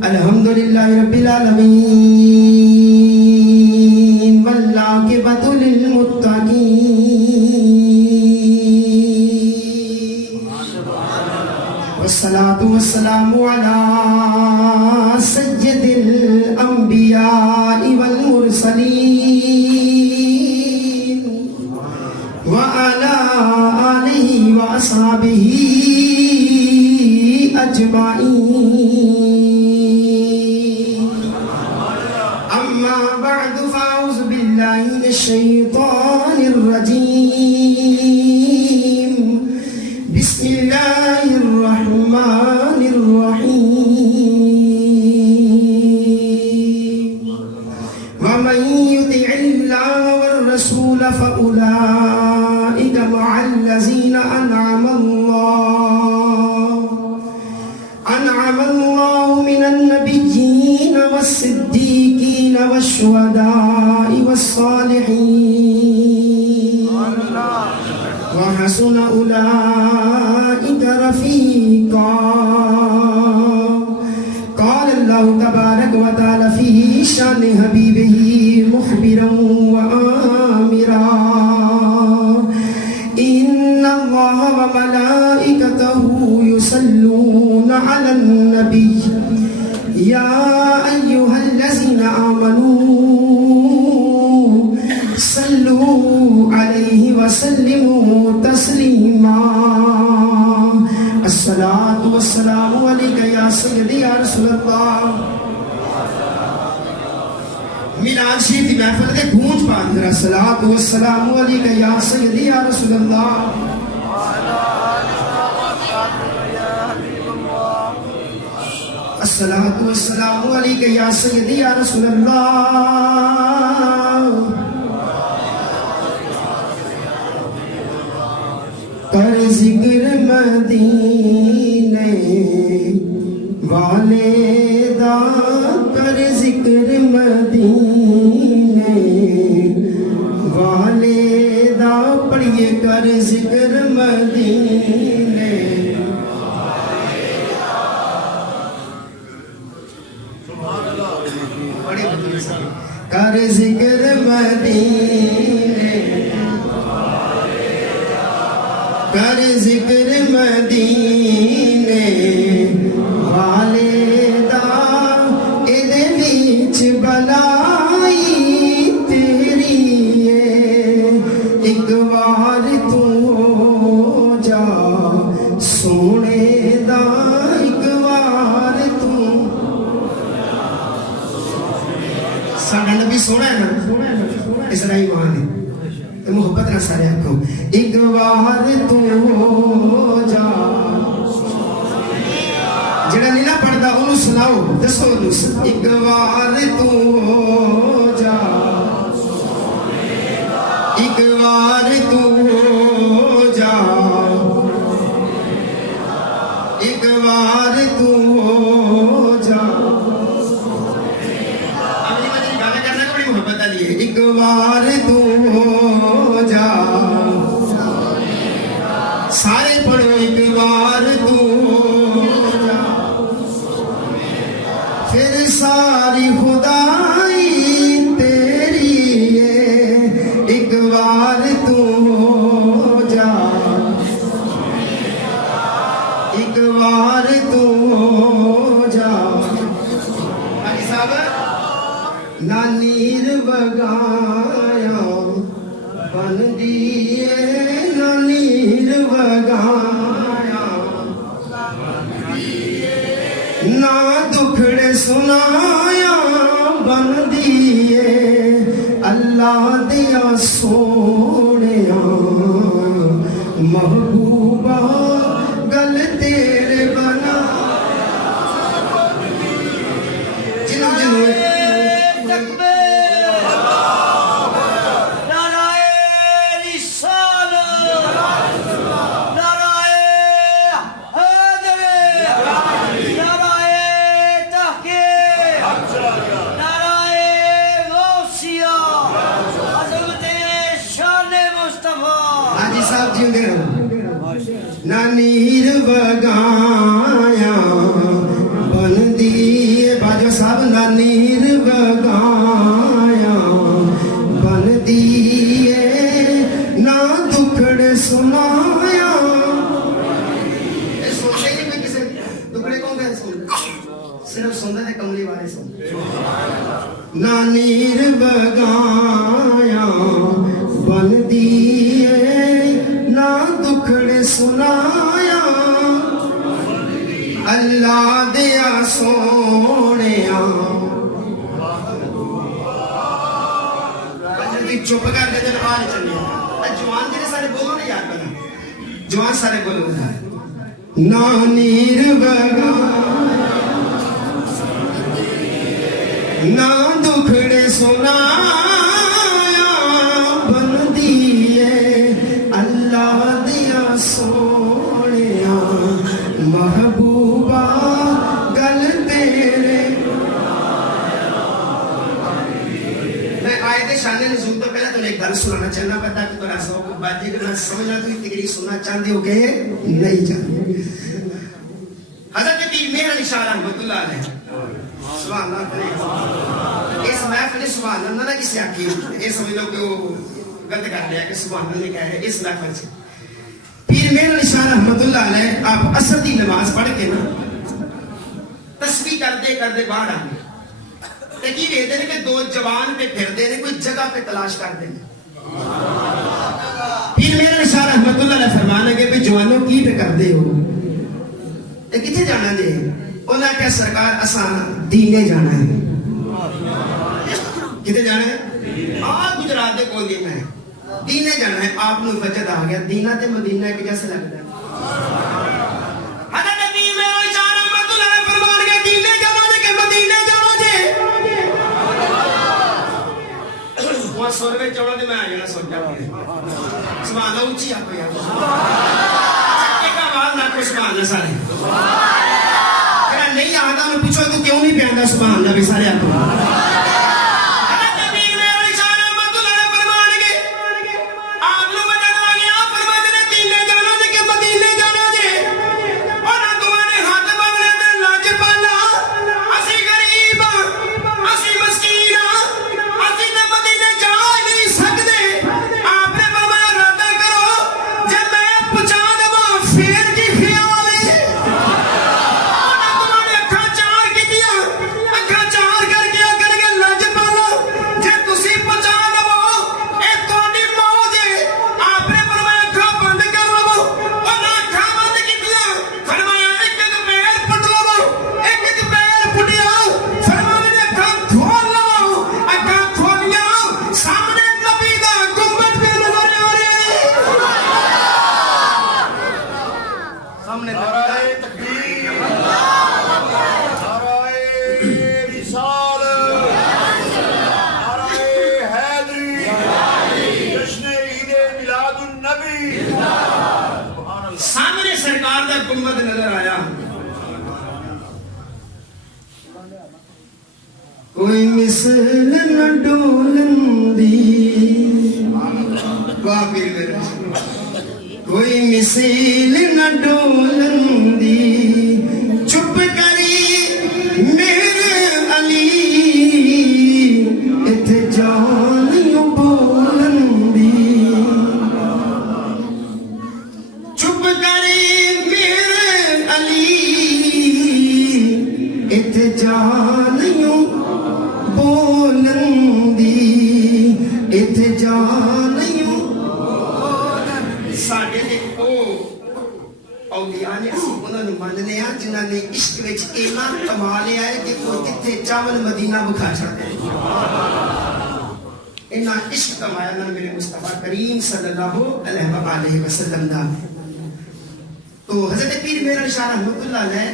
الحمدللہ رب العالمین والعاقبۃ للمتقین والصلاة والسلام علی سید الانبیاء والمرسلین وعلی آلہ واصحابہ اجمعین اما بعد فاعوذ باللہ من الشیطان الرجیم بسم اللہ الرحمن الرحیم ومن يطع اللہ والرسول فأولئک مع الذین انعم اللہ من النبیین والصدیقین والشہداء والصالحین وحسن اولئک رفیقا قال اللہ تبارک وتعالی فی شان حبیبہ مخبرا وآمرا ان اللہ وملائکتہ یصلون علی النبی یا ایہا الذین آمنوا صلوا علیہ وسلموا تسلیما الصلاة والسلام علیکہ یا سیدی یا رسول اللہ میلاد شریف دی محفل دے گونج پاندرہ الصلاة والسلام علیکہ یا سیدی یا رسول اللہ الصلاة والسلام علیکہ یا سیدی یا رسول اللہ کر ذکر مدینے والے دا کر ذکر مدینے والے دا پڑھئے کر ذکر مدینے کر ذکر مدینے کر ذکر مدینے والے دا ایدے بیچ بلائی تیری ایک بار تو جا سونے دا ایک بار تو ساڑھا نبی سونا ہے نا اسرائی وہاں ہے محبت نہ سارے آنکھوں ایک بار تو جا جڑا نہیں نہ پڑھتا انہوں سناؤ دسو انہوں ایک بار تو جا ایک بار تو جا ایک بار تو جا اپنی مجھے گانا کرنا کو بڑی محبت آلی ہے ایک بار تو جا سارے پڑھو ایک بار تو جا پھر ساری خدائی تیری ہے ایک بار تو جا ایک بار تو جا حاجی صاحب نانیر بگایا بن دیئے نانیر بگایا نا دکھڑے سنایا بن دیئے اللہ دیا سونیا محبوبہ گل تیرے بنا جنہوں جنہوں صاحب جیندے رہو صرف سنتا ہے کملی والے سن نہ نیر بگایا بن دیے نہ دکھڑ سنایا اللہ دیا سونے چپ کر دے دن آل چلے جوان جنہیں سارے بولو نہیں یاد بنا جوان سارے بولو بتا نہ نیر بگایا نہ دکھڑے سنایا بن دیے اللہ دیا سونیا محبوبہ گل تیرے میں آیت شان نزول تو پہلے تمہیں ایک گل سنانا چاہنا پتا کہ تھوڑا سا بات یہ کہ سمجھنا تو تکری سننا چاہتے ہو کہ نہیں چاہتے حضرت پیر مہر علی شاہ رحمۃ اللہ علیہ سبحان اللہ اس محفل سبحان اللہ نہ کسی آکی یہ سمجھ لو کہ وہ غلط کر لیا کہ سبحان اللہ نے کہا ہے اس محفل سے پیر مہر علی شاہ رحمۃ اللہ علیہ آپ عصر کی نماز پڑھ کے نا تسبیح کرتے کرتے باہر آنے لیکن یہ دے کہ دو جوان پہ پھر دے کوئی جگہ پہ تلاش کر دیں پیر مہر علی شاہ رحمۃ اللہ علیہ فرمانے کے بھی جوانوں کی پہ کر دے ہو کتنے جانا دے انہاں کیا سرکار اساں دینے جانا ہے کتنے جانا ہے آپ گجرات دے کول دینا ہے دینے جانا ہے آپ نو وجد آ گیا دینا تے مدینہ کے جیسے لگتا ہے حضرت نبی میرا اشارہ رحمت اللہ نے فرمان کے دینے جانا دے کہ مدینہ جانا دے وہ سور میں چوڑا دے میں آ جانا سوچا سبحان اللہ اونچی آپ کو یاد ایک آواز نہ کو سبحان اللہ سارے نہیں آتا میں پوچھو تو کیوں نہیں پیاندا سبحان اللہ بھی سارے آپ کو کوئی مثل نہ ڈولندی کوئی مثل نہ ڈولندی چپ کری میرے علی اتھے جانیوں بولندی چپ کری میرے علی اتھے جانیوں بولندی اتھے جانیوں ساڑھے دے او اولیاء نے اسی انہوں نے ماننے ہیں جنہوں نے عشق وچ ایمان کما لیا ہے کہ کوئی جتھے چاول مدینہ بکھا چھڑتے ہیں انہاں عشق کمایا نہ میرے مصطفیٰ کریم صلی اللہ علیہ وسلم دا تو حضرت پیر مہر علی شاہ رحمۃ اللہ علیہ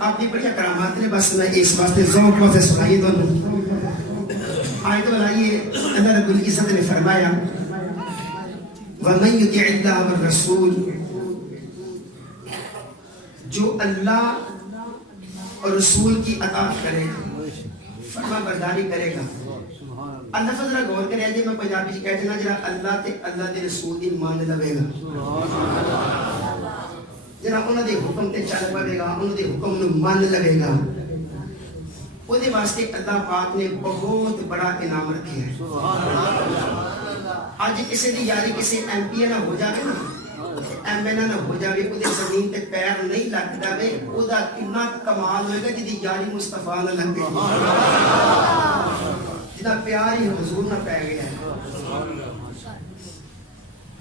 آپ کی بڑی کرامات نے بس میں اس واسطے ذوق سے سنائی دونوں آیت والائیے اللہ رب العزت نے فرمایا وَمَنْ يُطِعِ اللَّهَ وَالرَّسُولِ جو اللہ اور رسول کی اطاعت کرے گا فرما برداری کرے گا اللہ فضلہ غور کرے جی میں پنجابی جی کہتے ہیں جرا اللہ تے اللہ دے رسول دی مان لوے گا جرا انہاں دے حکم تے چل پے گا انہاں دے حکم نو مان لوے گا وہ دے واسطے اللہ پاک نے بہت بڑا انعام رکھے ہے آج کسی دی یاری کسی ایم پی نہ ہو جائے نا ਐਵੇਂ ਨਾ ਹੋ ਜਾਵੇ ਉਹਦੇ ਜ਼ਮੀਨ ਤੇ ਪੈਰ ਨਹੀਂ ਲੱਗ ਜਾਵੇ, ਉਹਦਾ ਕਿੰਨਾ ਕਮਾਲ ਹੋਏਗਾ ਜਿਹਦੀ ਯਾਰੀ ਮੁਸਤਫਾ ਨਾਲ ਲੱਗੇ, ਜਿਹਦਾ ਪਿਆਰ ਹੀ ਹਜ਼ੂਰ ਨਾਲ ਪੈ ਗਿਆ।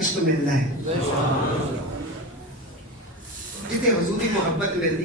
ਇਸ਼ਕ ਮਿਲਦਾ ਹੈ, ਜਿੱਥੇ ਹਜ਼ੂਰ ਦੀ ਮੁਹੱਬਤ ਮਿਲਦੀ।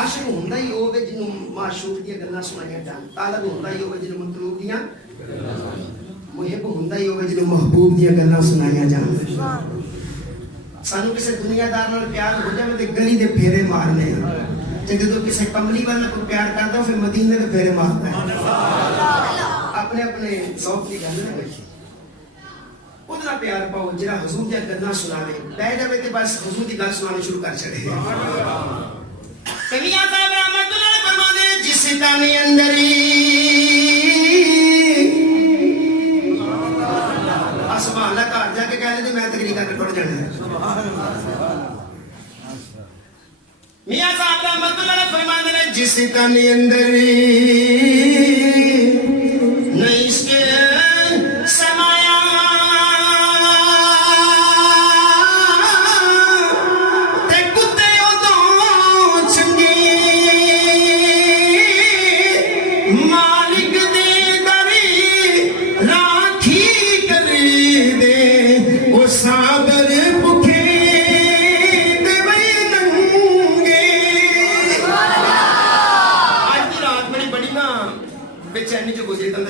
ਆਸ਼ਿਕ ਹੁੰਦਾ ਹੀ ਹੋਵੇ ਜਿਹਨੂੰ ਮਾਸ਼ੂਕ ਦੀਆਂ ਗੱਲਾਂ ਸੁਣਾਈਆਂ ਜਾਣ, ਤਾਲਬ ਹੁੰਦਾ ਹੀ ਹੋਵੇ ਜਿਹਨੂੰ ਮਤਲੂਬ ਦੀਆਂ, ਮੁਹਿਬ ਹੁੰਦਾ ਹੀ ਹੋਵੇ ਜਿਹਨੂੰ ਮਹਬੂਬ ਦੀਆਂ ਗੱਲਾਂ ਸੁਣਾਈਆਂ ਜਾਣ। ਸਾਨੂੰ ਕਿਸੇ ਦੁਨੀਆਦਾਰ ਨਾਲ ਪਿਆਰ ਹੋ ਜਾਵੇ ਤੇ ਗਲੀ ਦੇ ਫੇਰੇ ਮਾਰਨੇ ਆ, ਤੇ ਜਦੋਂ ਕਿਸੇ ਕਮਲੀ ਵਾਲਾ ਕੋਈ ਪਿਆਰ ਕਰਦਾ ਫਿਰ ਮਦੀਨੇ ਦੇ ਫੇਰੇ ਮਾਰਦਾ ਹੈ। ਆਪਣੇ ਆਪਣੇ ਜ਼ੌਕ ਦੀ ਗੱਲ ਨਾ ਵੇਖੀ, ਉਹਦਾ ਪਿਆਰ ਪਾਓ ਜਿਹੜਾ ਹਜ਼ੂਰ ਦੀਆਂ ਗੱਲਾਂ ਸੁਣਾਵੇ, ਬਹਿ ਜਾਵੇ ਤੇ ਬਸ ਹਜ਼ੂਰ ਦੀ ਗੱਲ ਸੁਣਾਉਣੀ ਸ਼ੁਰੂ ਕਰ ਛੱਡੇ। ਕਮੀਆਂ ਸਾਹਿਬ ਰਹਿਮਤੁল্লাਹ ਫਰਮਾਉਂਦੇ ਜਿਸ ਤਾਨੇ ਅੰਦਰ ਸੁਭਾਨ ਅੱਲਾਹ ਘਰ ਜਾ ਕੇ ਕਹਿੰਦੇ ਤੇ ਮੈਂ ਤਕਰੀਰ ਕਰਕੇ ਟੁੱਟ ਜਾਣਾ। ਮੀਆਂ ਸਾਹਿਬ ਰਹਿਮਤੁল্লাਹ ਫਰਮਾਉਂਦੇ ਨੇ ਜਿਸ ਤਾਨੇ ਅੰਦਰ ਨਹੀਂ ਇਸ਼ਕ ਸਮਾਇਆ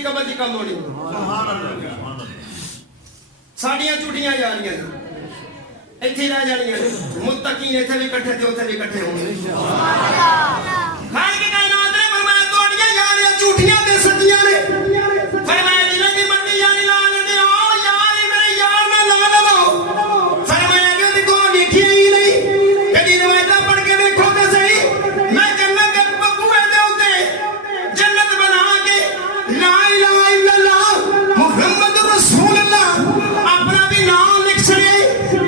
تیری قبر دی کم ہونی ساڑیاں چوٹیاں یاریاں ایتھے رہ جانیاں متقین ایتھے بھی کٹھے تھے اوتھے بھی کٹھے ہوں خالق کائنات نے فرمایا توڑیاں یاریاں چوٹیاں دے سکیاں نے فرمایا جی لگی بندی یاری لا لیتے آؤ یاری میرے یار میں لا لو فرمایا جو دی کوئی دیکھی ہی نہیں کبھی روایتہ پڑھ کے دیکھو تے صحیح میں جنت کے ببوے دے ہوتے جنت بنا کے لا الہ الا اللہ محمد رسول اللہ اپنا بھی نام لکھ چھڑے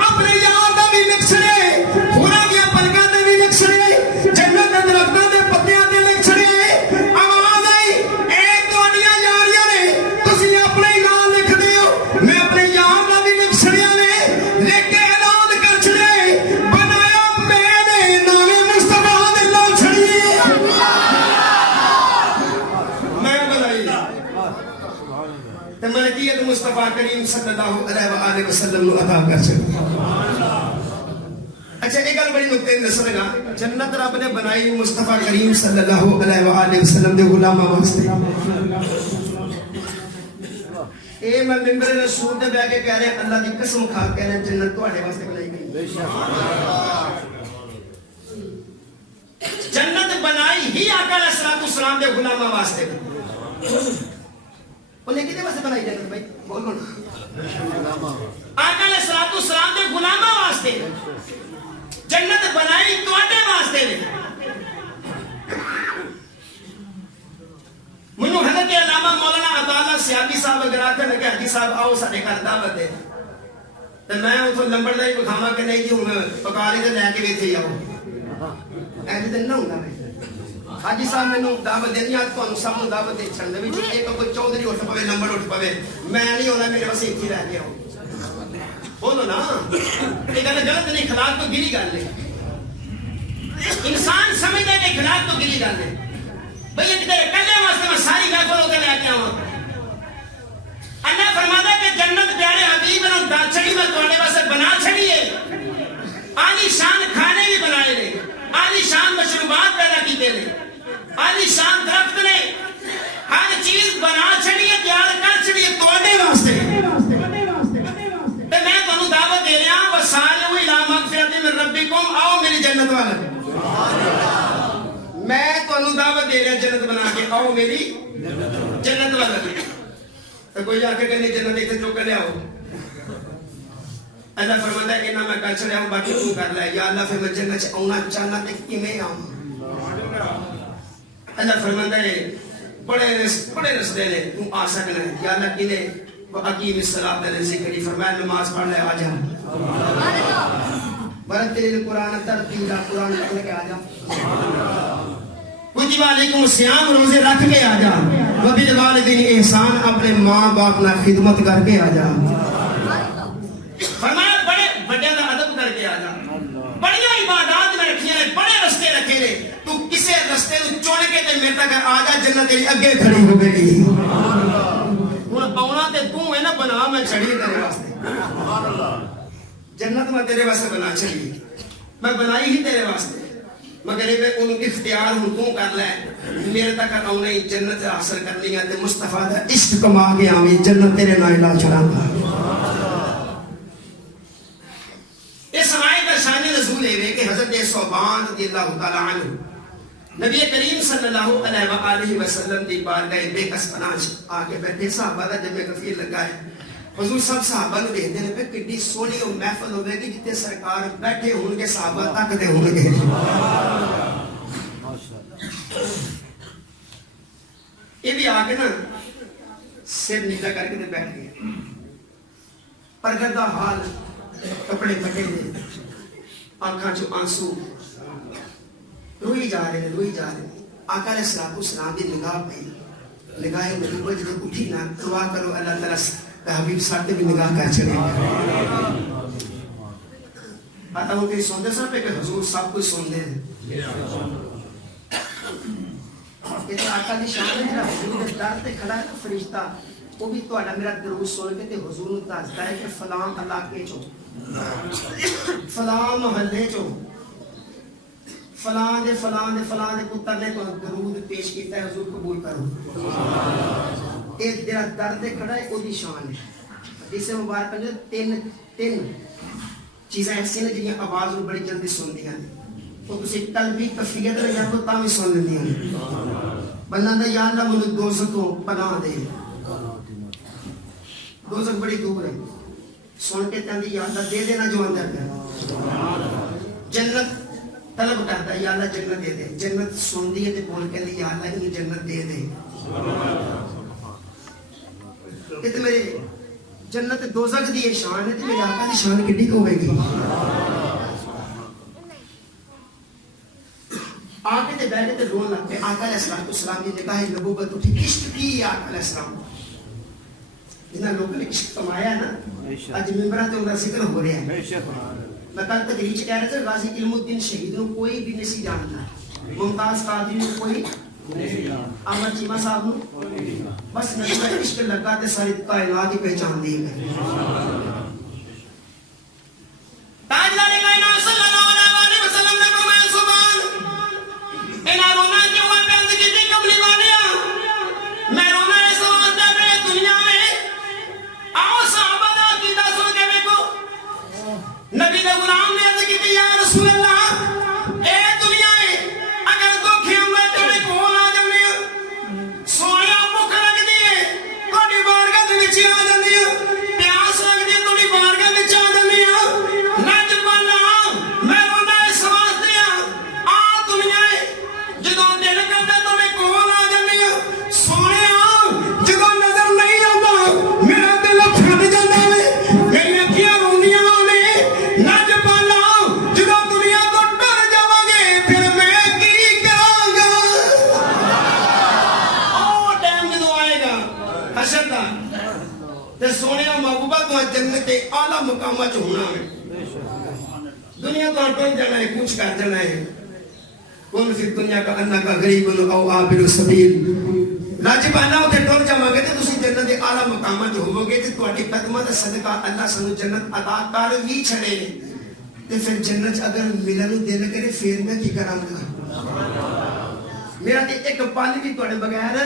اپنے یار دا بھی لکھ چھڑے پورا گیا پلکاں تے بھی لکھ چھڑے جنت دے درختاں دے پتیاں تے لکھ چھڑے آواز آئی اے تواڈیاں یاریاں نے تسی اپنے نام لکھ دیو میں اپنے یار دا بھی لکھ چھڑیا نے لکھ کے اعلان کر چھڑے بنایا میں نے نام مصطفیٰ دے لا چھڑیے میں بنائی تے ملکیت مصطفیٰ کریم صلی اللہ علیہ وآلہ وسلم نو عطا کر چھڑی اچھا ایک گل بڑی نقطے دس لگا جنت رب نے بنائی مصطفیٰ کریم صلی اللہ علیہ وآلہ وسلم دے غلاماں واسطے اے میں ممبر رسول دے بیٹھ کے کہہ رہے اللہ دی قسم کھا کے کہہ رہے جنت تواڈے واسطے بنائی گئی جنت بنائی ہی آقا علیہ الصلوۃ والسلام دے غلاماں واسطے انہیں کدے واسطے بنائی جنت بھائی بول بول آقا علیہ الصلوۃ والسلام دے غلاماں واسطے جنت بنائی تواڈے واسطے نے منو حضرت علامہ مولانا عطا اللہ سیابی صاحب اگر آتے ہیں کہ حجی صاحب آؤ ساڈے گھر دعوت دے تے میں اتھوں لمبڑداری بکھاواں کہ نہیں جی ہن پکالی تے لے کے ایتھے ہی آؤ ایسے تے نہ ہوندا حاجی صاحب مینوں دعوت دینی آج تانوں سب نوں دعوت دے چھڑ دے وچ ایک کوئی چودھری اٹھ پوے لمبڑ اٹھ پوے میں نہیں ہونا میرے واسطے ایتھے رہ کے آؤ بولو نا یہ گل غلط نہیں اخلاق تو گری گل ہے انسان سمجھتا ہے کہ اخلاق تو گری گل ہے بھئی ایک تیرے کلے واسطے میں ساری محفل ہوتے لے کے آؤں اللہ فرماتا ہے کہ جنت پیارے حبیب نے دا چھڑی میں تواڈے واسطے بنا چھڑی ہے عالی شان کھانے بھی بنائے نے عالی شان مشروبات پیدا کیتے نے عالی شان درخت نے ہر چیز بنا چھڑی ہے تیار کر چھڑی ہے تواڈے واسطے میں تانوں دعوت دے رہا ہوں وسارعوا الی مغفرۃ من ربکم آؤ میری جنت والے میں تانوں دعوت دے رہا جنت بنا کے آؤ میری جنت والے تو کوئی آ کے کہنے جنت ایتھے چوک لے آؤ اللہ فرماتا ہے کہ نہ میں کر چھڑیا ہوں باقی تو کر لے یا اللہ پھر میں جنت چ آنا چاہنا تے کیویں آؤں اللہ فرماتا ہے بڑے رستے نے تو آ سکنا ہے یا اللہ کنے وَأَقِيمِ الصَّلَاةَ لِذِكْرِي فرمایا نماز پڑھ لے آ جا وَرَتِّلِ الْقُرْآنَ تَرْتِيلًا قرآن پڑھ کے آ جا کتب علیکم الصیام روزے رکھ کے آ جا وَبِالْوَالِدَيْنِ احسان اپنے ماں باپ نہ خدمت کر کے آ جا فرمایا بڑے بڑے دا ادب کر کے آ جا بڑیاں عبادات میں رکھیاں نے بڑے رستے رکھے نے تو کسے رستے تو چڑھ کے تے میرے تک آ جا جنت تیری اگے کھڑی ہو گئی ہن آونا تے تو ہے نا بنا میں چھڑی تیرے واسطے جنت میں تیرے واسطے بنا چھڑی میں بنائی ہی تیرے واسطے مگر یہ ان اختیار ہوں تو کر لے میرے تک آنے جنت حاصل کرنی ہے تے مصطفیٰ دا عشق کما کے آویں جنت تیرے نال لا چھڑاں گا اس آیت کا شان نزول ہے کہ حضرت ثوبان رضی اللہ تعالی عنہ نبی کریم صلی اللہ علیہ وآلہ وسلم دی بارگاہ بے کس پناہ آ کے بیٹھے صحابہ دا جب میں کفیر لگا ہے حضور سب صحابہ نو دیکھتے ہیں پہ کتنی سونی اور محفل ہوئے گی جتنے سرکار بیٹھے ہوں گے صحابہ تک دے ہوں گے یہ بھی آگے نا سر نیچا کر کے بیٹھ گئے پرگردہ حال کپڑے پھٹے دے آنکھاں چو آنسو روئی جا رہے ہیں آقا علیہ السلام دی نگاہ پہ نگاہ نبوت جب اٹھی نا دعا کرو اللہ تعالیٰ کہ حبیب ساتھ بھی نگاہ کر چلے آتا ہوں کہ سوندے سر پہ کہ حضور سب کچھ سوندے ہیں یہ تو آقا دی شان ہے جنہا حضور کے در تے کھڑا ہے فرشتہ وہ بھی تو میرا درود سن کے تے حضور نے تاجدہ ہے کہ فلاں علاقے چو فلاں محلے چو فلاں دے پتر نے تو درود پیش کیتا ہے حضور قبول کرو یہ جڑا درد کھڑا ہے وہی شان ہے. حدیث مبارک نے تین چیزاں ایسی ہیں جنہیں آواز بڑی جلدی سنتی ہیں. وہ تسی قلبی کفیت میں جاؤ تو بھی سن لیندی ہیں. بندہ نے یا اللہ مجھے دوزخ تو پناہ دے. دوزخ بڑی دور ہے. سن کے تندی یا اللہ دے دینا جو اندر ہے. جنت طلب کرتا ہے یا اللہ جنت دے دے. جنت سن دی ہے تے بول کے یا اللہ انہیں جنت دے دے. کہ تے میرے جنت دوزخ دی شان ہے تے میرے آقا دی شان کتنی ہوے گی. آقا تے بیٹھے تے رون لگ پے. آقا علیہ السلام کی نگاہ نبوت اٹھی. عشق کی آقا علیہ السلام جنہاں لوگوں نے عشق کمایا ہے نا اج ممبرہ تے انہاں ذکر ہو رہا ہے. میں کل تقریر کہہ رہا تھا غازی علم الدین شہید نو کوئی بھی نہیں جانتا. ممتاز قادری نو کوئی احمد چیمہ صاحب نو بس نبی کا عشق لگا تے ساری کائنات ہی پہچان دی ہے. تاجدار کائنات صلی اللہ علیہ وسلم نے فرمایا سبحان انا رونا کیوں ہے بند کی تھی کملی والیاں. میں رونا اس واسطے میں دنیا میں آؤ صحابہ دا عقیدہ سن کے دیکھو. نبی دے غلام نے عرض کی تھی یا رسول اللہ اے دنیا ہے اگر دکھ میں تیرے کول آ جانے سویا بھوک لگ دی ہے تھوڑی بارگاہ دے وچ آ جاندی ہے. پیاس لگ دی تھوڑی بارگاہ وچ آ جاندی ہے. نج بنا میں رونا اس واسطے آ دنیا ہے جدوں دل کردا تیرے کول آ جاندی ہے. سویا جدوں نظر نہیں آندا میرا دل پھٹ جاندا ہے. میری اکھیاں روندیاں نے نج بنا جدوں دنیا تو ڈر جاواں گے پھر میں کی کراں گا. او ٹائم جدوں آئے گا حشر دا تے سونیا محبوبہ تو جنت کے اعلی مقامات ہونا ہے. دنیا تو ٹر جانا ہے کچھ کر جانا ہے. کون فی دنیا کا انہ کا غریب او عابر السبیل. راجبانہ تے ٹر جاواں گے تے تسی جنت کے اعلی مقامات ہوو گے تے تہاڈی قدماں دا صدقہ اللہ سانو جنت عطا کر وی چھڑے تے پھر جنت اگر ملن دل کرے پھر میں کی کراں گا. میرا تے ایک پل بھی تہاڈے بغیر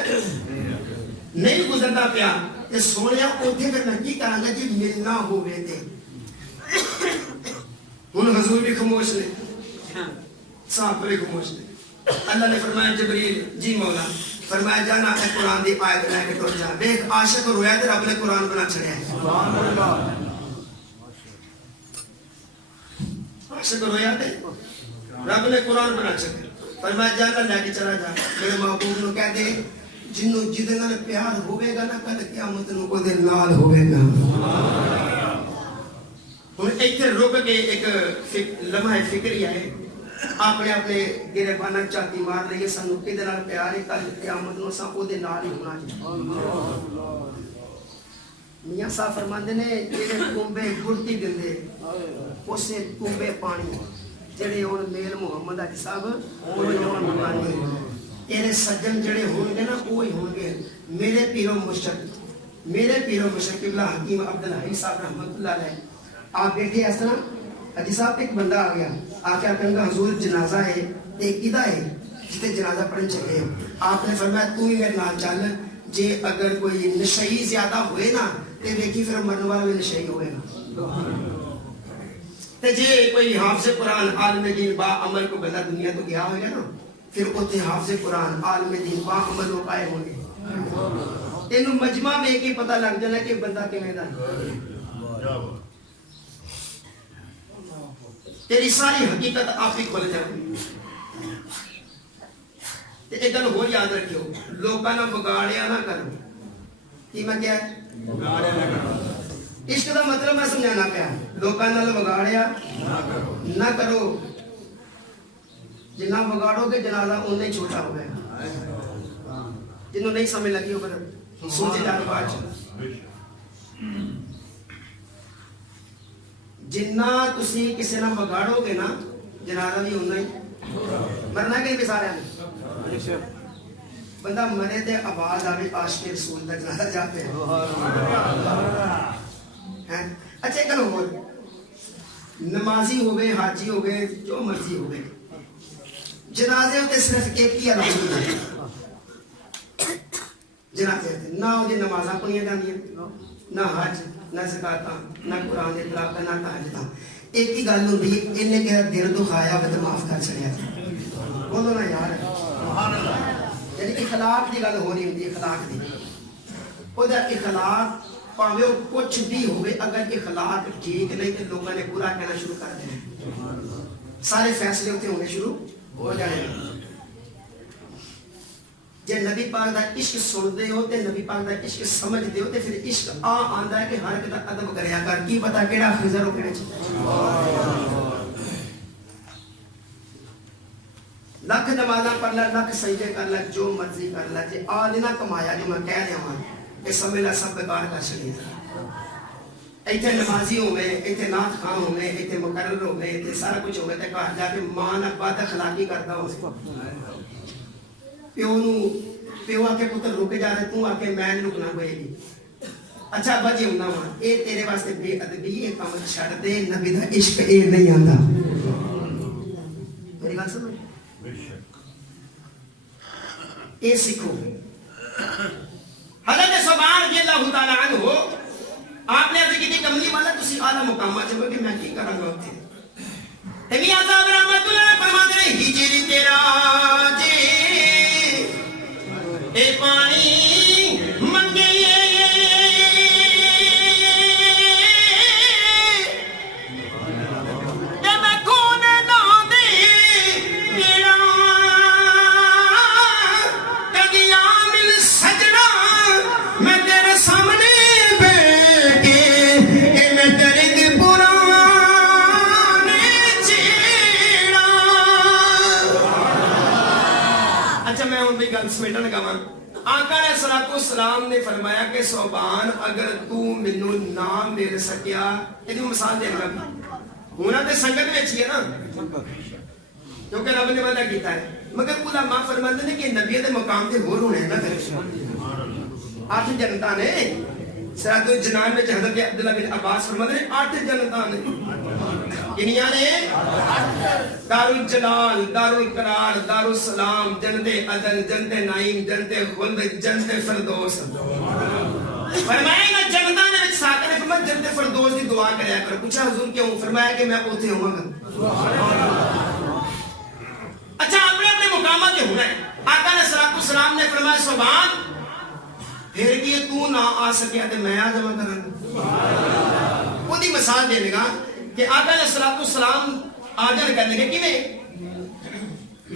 نہیں گزردا پیا تے سونیا اوتھے پھر میں کی کراں گا جی ملنا ہوے تے. ہن حضور بھی خاموش نے صاحب بھی خاموش نے. اللہ نے فرمایا جبریل جی مولا فرمایا جانا اے قرآن دی آیت لے کے ٹر جا. دیکھ عاشق رویا تے رب نے قرآن بنا چھڑیا ہے. سبحان اللہ. عاشق رویا تے رب نے قرآن بنا چھڑیا. فرمایا جانا لے کے چلا جا. میرے محبوب نو کہہ دے جنوں جدے نال پیار ہوے گا نا کل قیامت نو او دے نال ہوے گا. ہن ایتھے رک کے ایک لمحہ فکری ہے اپنے اپنے گریبانہ چاتی مار لئیے سانو کدے نال پیار ہے کل قیامت نو سان او دے نال ہی ہونا چاہیے. میاں صاحب فرماندے نے جڑے کنبے گڑتی دندے اسے کنبے پانی جڑے ہن میل محمد علی صاحب اوہی ہون پانی. تیرے سجن جڑے ہون گے نا اوہی ہون گے میرے پیر و مرشد. میرے پیر و مرشد قبلہ حکیم عبدالحی صاحب رحمۃ اللہ علیہ. آپ بیٹھے اس طرح حجی صاحب ایک بندہ آ گیا آ کے کہا حضور جنازہ ہے ایک کدا ہے جتے جنازہ پڑھن چلے. آپ نے فرمایا تو ہی میرے نال چل جے اگر کوئی نشئی زیادہ ہوئے نا تے ویکھی پھر مرنے والا بھی نشئی ہوئے گا. تے جے کوئی حافظ قرآن عالم دین با عمل کو بندہ دنیا تو گیا ہوگا نا پھر اوتھے حافظ قرآن عالم دین با عمل لوگ آئے ہوں گے. تینوں مجمع ویکھ کے پتہ لگ جانا کہ بندہ کیویں دا. تیری ساری حقیقت آپ ہی کھل جائے. ایک گل ہو یاد رکھو لوگاں نہ بگاڑیا نہ کرو. کی میں کیا بگاڑیا نہ کرو. عشق دا مطلب میں سمجھانا پیا لوگاں نال بگاڑیا نہ کرو. جنہ بگاڑو گے جنازہ اُنّا ہی چھوٹا ہو گیا. جنہوں نہیں سمجھ لگی ہو کر سوچے جا کے بات جنہ تسی کسی نہ بگاڑو گے نا جنازہ بھی اُنّا ہی مرنا کہ نہیں سارے ہیں. بندہ مرے تے آواز آوے عاشق رسول دا جنازہ جاتے ہیں. اچھا کل ہو نمازی ہو گئے حاجی ہو گئے جو مرضی ہو گئے جنازے ہوتے صرف ایک ہی الحمد ہے جنازے نہ وہ نمازاں پڑھیاں جاندیاں نہ حج نہ زکاتاں نہ قرآن دے تلاوت نہ تہجداں ایک ہی گل ہوندی ہے انہیں کہ دل دکھایا ہوئے تو معاف کر چھڑیا بولو نا یار سبحان اللہ یعنی اخلاق دی گل ہو رہی ہوندی اخلاق دی او دا اخلاق پاوے کچھ بھی ہوئے اگر اخلاق ٹھیک نہیں تو لوگوں نے برا کہنا شروع کر دینا سارے فیصلے ہوتے ہونے شروع ہو جانے جے نبی پاک دا عشق سن دے ہو تے نبی پاک دا عشق سمجھ دے ہو تے پھر عشق آندا ہے کہ ہر ایک دا ادب کریا کر کی پتہ کیڑا خضر ہو کیڑا چاہتا لکھ نمازاں پڑھ لے لکھ سجدے کر لے جو مرضی کر لے جے آدنا کمایا جو میں کہہ رہا ہوں کہ سمجھ سب بیکار کر چھڑی ایتھے نمازی ہوے ایتھے نعت خواں ہوے ایتھے مقرر ہوے ایتھے سارا کچھ ہوے تے گھر جا کے ماں نال بد اخلاقی کردا ہو پیو آ کے پتر رک جا رہے تو آ کے میں رکنا پئے گی اچھا بجے ہونا وا اے تیرے واسطے بے ادبی اے کام چھڈ دے نبی دا عشق اے نہیں آندا میری بات سمجھ بے شک اے سیکھو حضرت صبان رضی اللہ تعالی عنہ آپ نے عرض کی تھی کملی والا تسی اعلی مقامات چلو کہ میں کی کراں گا اوتھے تمی عذاب رحمت اللہ فرماتے ہیں ہجری تیرا جی اے پانی منگے کہ میں کونے نہ دے میرا کدی عامل سجنا میں تیرے سامنے بیٹھے کہ میں تیرے دی پرانے چیڑا اچھا میں ان بھی گل سمیٹن گا آقا علیہ السلام نے فرمایا کہ صوبان اگر تو منو نہ مل سکیا یہ مثال دینا بھی ہونا تو سنگت میں چاہیے نا کیونکہ رب نے وعدہ کیتا ہے مگر علماء فرماتے ہیں کہ نبی دے مقام تے ہور ہونے نا پھر 8 جنتا نے سرات الجنان میں حضرت عبداللہ بن عباس فرماتے ہیں 8 جنتا نے کنیاں نے دار الجلال دار القرار دار السلام جنت عدن جنت نعیم جنت خلد جنت فردوس فرمایا نا جنتا نے ساتھ نے فرمایا جنت فردوس دی دعا کریا کرو پوچھا حضور کیوں فرمایا کہ میں اوتھے ہوں گا اچھا اپنے اپنے مقامات پہ ہونا ہے آقا علیہ السلام نے فرمایا سبحان پھر کہ تو نہ آ سکیا تے میں آ جمع کروں وہ دی مثال دینے گا کہ آقا علیہ السلام آجر کرنے کے کیویں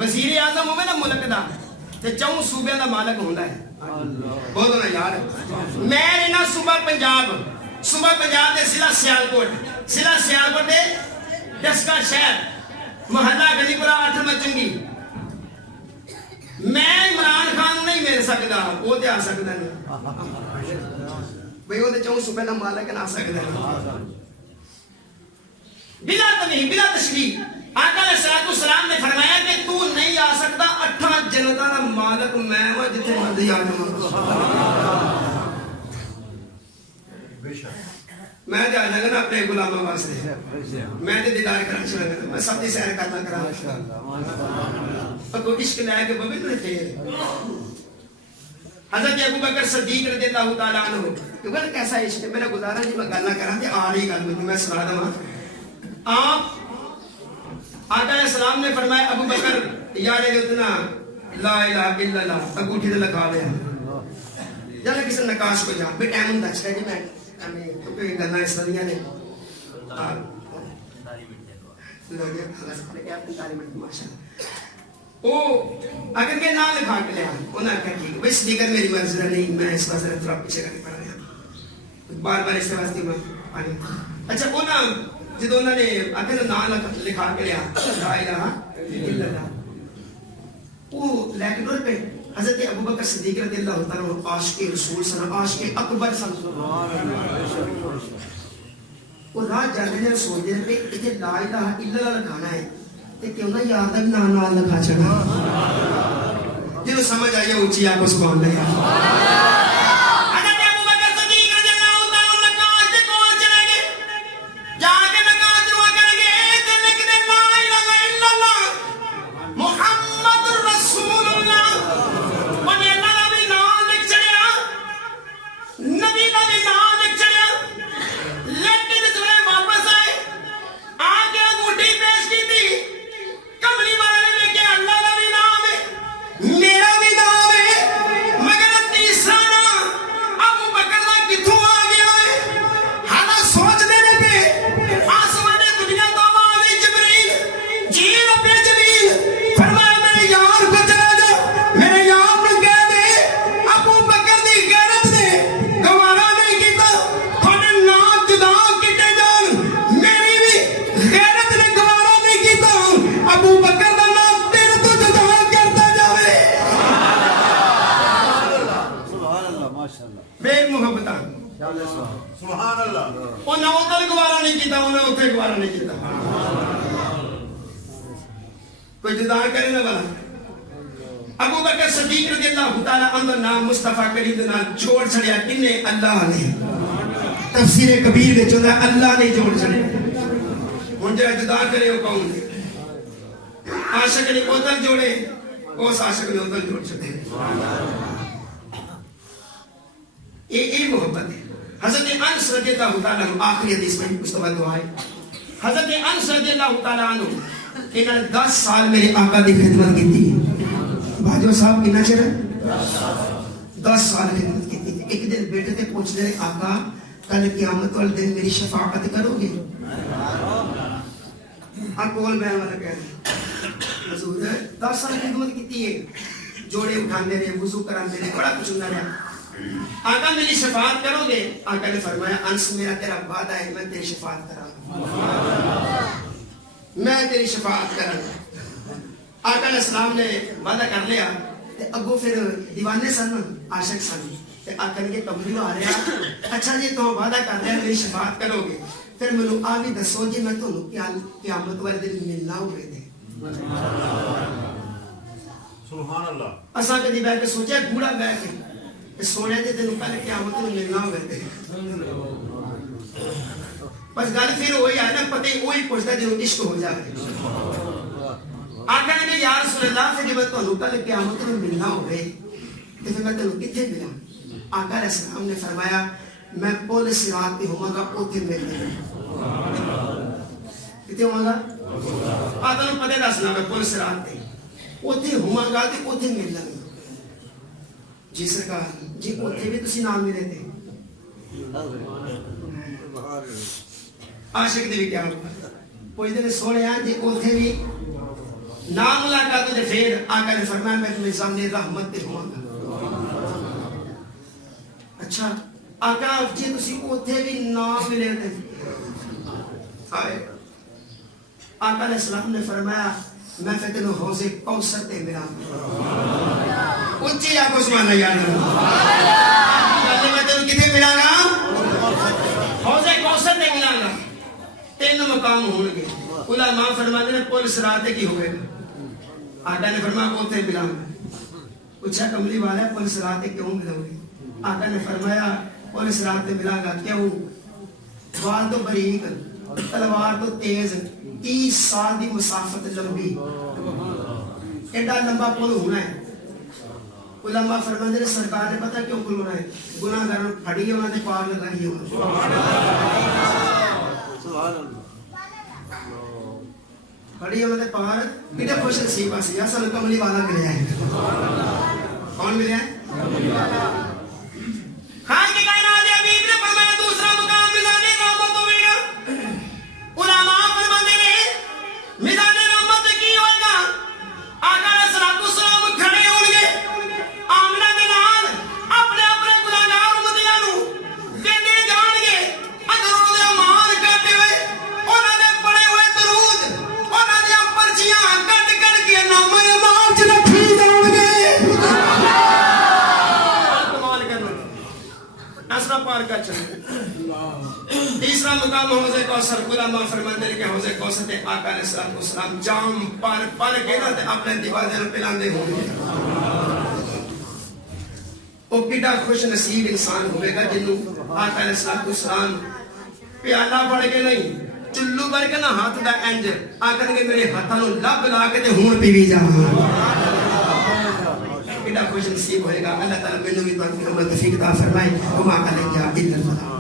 وزیر اعظم ہوئے نا ملک دا تے چوں صوبے دا مالک ہوندا ہے بولو نا یار میں نا صوبہ پنجاب دے ضلع سیالکوٹ دے ڈسکا شہر محلہ گلی پورا 8 نمبر چنگی میں عمران خان نہیں مل سکتا وہ تے آ سکتا نہیں بھئی وہ تے چوں صوبے دا مالک نہ آ سکتا ہے بلا تنہی بلا تشریح آقا علیہ السلام نے فرمایا کہ تو نہیں آ سکتا 8 جنتا دا مالک میں ہوں جتنے مرضی آ جاؤں میں جا جاگا نا اپنے غلامہ واسطے میں تے دیدار کرنا چلا گا میں سب دی سیر کرنا کرا اور کوئی عشق لائے کہ بابے نے پھر حضرت ابو بکر صدیق رضی اللہ تعالیٰ عنہ کیونکہ کیسا عشق ہے میرا گزارا جی میں گلنا کرا تے آ رہی گل میں سنا دوں آپ آقا علیہ السلام نے فرمایا ابو بکر یاد ہے اتنا لا الہ الا اللہ انگوٹھی تے لگا لیا جب کسی نکاش کو جا بے ٹائم ہوندا چھ جی میں کیونکہ گلنا اس طرح نے لوگ کیا 45 منٹ ماشاءاللہ او اگر کہ نہ لکھا کے لیا انہاں کہا ٹھیک بس دیگر میری مرضی نہیں میں اس واسطے تھوڑا پیچھے کر پڑا رہا بار بار اس واسطے میں اچھا انہاں جدو انہوں نے اگر نام لکھا کے لیا لا الہ الا اللہ وہ لیکن اور پہ حضرت ابو بکر صدیق رضی اللہ تعالیٰ عاشق رسول صلی اللہ عاشق اکبر صلی اللہ وہ رات جانے نے سوچ دے کہ اتنے لا الہ الا اللہ لکھانا ہے تو کیوں نہ یاد ہے نام لکھا چڑھا جنہوں سمجھ آئیے اونچی آپ کو سبحان اللہ بے محبت سبحان اللہ انہیں ادھر گوارا نہیں کیتا انہیں اتنے گوارا نہیں کیتا کوئی جدا کرے نہ بلا ابو بکر صدیق رضی اللہ تعالی عنہ نام مصطفیٰ کریم دے نال جوڑ چھڑیا کنے اللہ نے تفسیر کبیر وچ ہوندا اللہ نے جوڑ چھڑیا ہن جڑا جدا کرے او کون ہے عاشق نے ادھر جوڑے اس عاشق نے ادھر جوڑ چھڑے یہ محبت ہے حضرت انس رضی اللہ تعالی عنہ آخری حدیث میں مصطفیٰ دعا ہے حضرت انس رضی اللہ تعالی عنہ انہوں نے 10 سال میرے آقا دی خدمت کی تھی باجو صاحب کنا چر 10 سال خدمت کی تھی ایک دن بیٹے تے پوچھ دے آقا کل قیامت والے دن میری شفاعت کرو گے اقول میں والا کہہ رہا حضور 10 سال خدمت کی تھی جوڑے اٹھانے رہے وضو کرانے رہے بڑا کچھ ہوتا رہا آقا میری شفاعت کرو گے آقا نے فرمایا انس میرا تیرا وعدہ ہے میں تیری شفاعت کراں میں تیری شفاعت کراں آقا علیہ السلام نے وعدہ کر لیا اگو پھر دیوانے سن عاشق سن آقا نے کملی آ رہا اچھا جی تو وعدہ کر لیا میری شفاعت کرو گے پھر مینوں آ بھی دسو جی میں تانوں قیامت والے دن ملنا ہوئے تھے سبحان اللہ اساں کدی بیٹھ کے سوچیا گوڑا بیٹھ کے سونے تے تینوں کل قیامت نوں ملنا ہوئے تھے بس گل پھر وہی ہے نا پتہ وہی پوچھتا جو عشق ہو جائے آقا نے یا رسول اللہ پھر جب تانوں کل قیامت نوں ملنا ہوئے تے پھر میں تینوں کتھے ملاں آقا علیہ السلام نے فرمایا میں پل صراط تے ہوواں گا اوتھے ملنا کتھے ہوواں گا آقا نوں پتہ دسنا میں پل صراط تے اوتھے ہوواں گا تے اوتھے ملنا جی سرکار جی اوتھے بھی تسی نام ملے تھے عاشق دی بھی کیا پوچھ دے سونے جی اوتھے بھی نام ملاقات دے پھر آقا نے فرمایا میں تمہیں سامنے رحمت تے ہوں گا اچھا آقا جی تسی اوتھے بھی نام ملے تھے آئے آقا علیہ السلام نے فرمایا میں پھر تینوں حوض کوثر تے ملا اچھی آپ کو سبحان یاد میں تینوں کتنے ملا گا حوض کوثر تے ملا گا 3 مقام ہون گے علماء فرماتے ہیں پل صراط کی ہوئے گا آقا نے فرمایا اوتھے ملا گا پوچھا کملی والا پل صراط کیوں ملو گے آقا نے فرمایا پل صراط ملا گا کیوں وال تو باریک تلوار تو تیز 30 سال دی مسافت لمبی ایڈا لمبا پل ہونا ہے علماء فرماتے ہیں سرکار نے پتہ کیوں پل ہونا ہے گناہ گاروں پھڑی ہے انہوں نے پار لگائی ہے پھڑی ہے انہوں نے پار کتنے خوش نصیب آسی یا سن کملی والا ملیا ہے کون ملیا ہے خان کے کائنات حبیب نے فرمایا دوسرا مقام میزان رحمت ہوگا علماء فرماتے ہیں میزان رحمت کی ہوگا آقا علیہ السلام کھڑے ہوں گے آمنہ کے نال اپنے اپنے گناہگار امتیاں نوں دینے جان گے اندروں دے امان کرتے ہوئے انہاں نے پڑھے ہوئے درود انہاں دی پرچیاں کٹ کٹ کے نام امام چ رکھی جان گے کمال کرنا اسرا پار کا چلے تیسرا مقام حوض کوثر علماء فرماتے ہیں کہ حوض کوثر تے آقا علیہ السلام جام پر کے نا تے اپنے دیوانے نوں پلاندے ہوں گے او کیڈا خوش نصیب انسان ہوے گا جنوں آقا علیہ السلام پیالہ پڑ کے نہیں چلو بھر کے نا ہاتھ دا انج آقا نے میرے ہاتھاں نوں لب لا کے تے ہون پیوی جا کیڈا خوش نصیب ہوئے گا اللہ تعالی مینوں بھی تو عمل توفیق عطا فرمائے وما علیہ الا البلاغ